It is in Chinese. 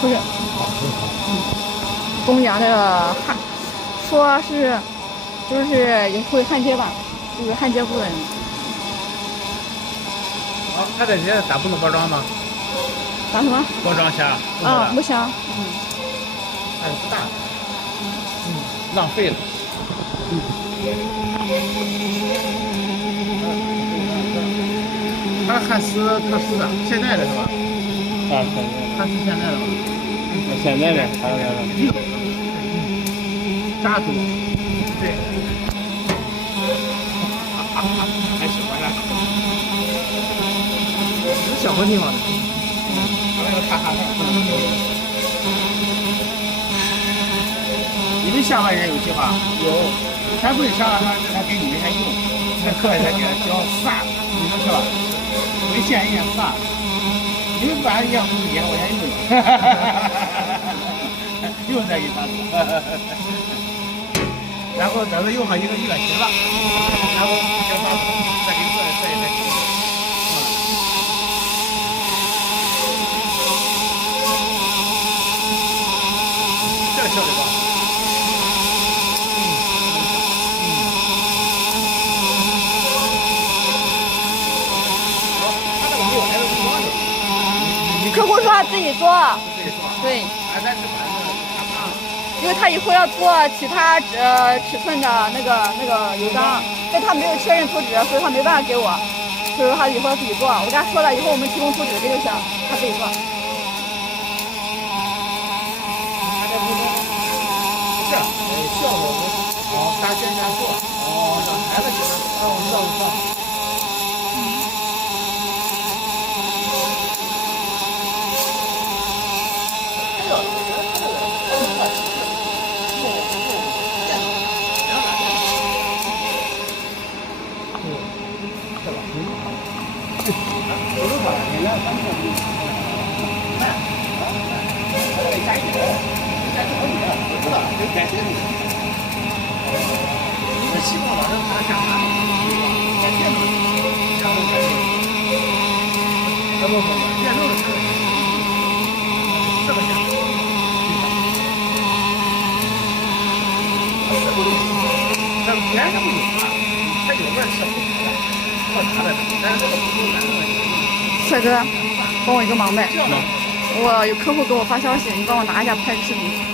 不是，东阳的汉，说是就是也会焊接吧，就是焊接部的人。哦，他这些咋不能包装吗？打什么？包装箱。啊，木箱。还是不大。浪费了。它汉斯特斯的，现在的是吧？啊，汉斯现在的吧？现在的还有点儿。扎出来。对。还喜欢啥？是小问题吗？还有卡哈你们下半年有计划？有。咱不是上了他给你们还用，那课才给他教算了，你们是吧？没建议算了，你们反正要不给我先用用，用再给他做，然后等他用上一个月行了，然后叫他再给做一再行。这个效率高。客户说他自己做，对，因为他以后要做其他尺寸的那个油缸，但他没有确认图纸，所以他没办法给我，所以说他以后要自己做。我跟他说了，以后我们提供图纸这就行，他自己做。是，效果好，大家先做。哦，孩子喜欢。我知道，我知道。帅哥，帮我一个忙呗，我有客户给我发消息，你帮我拿一下，拍个视频。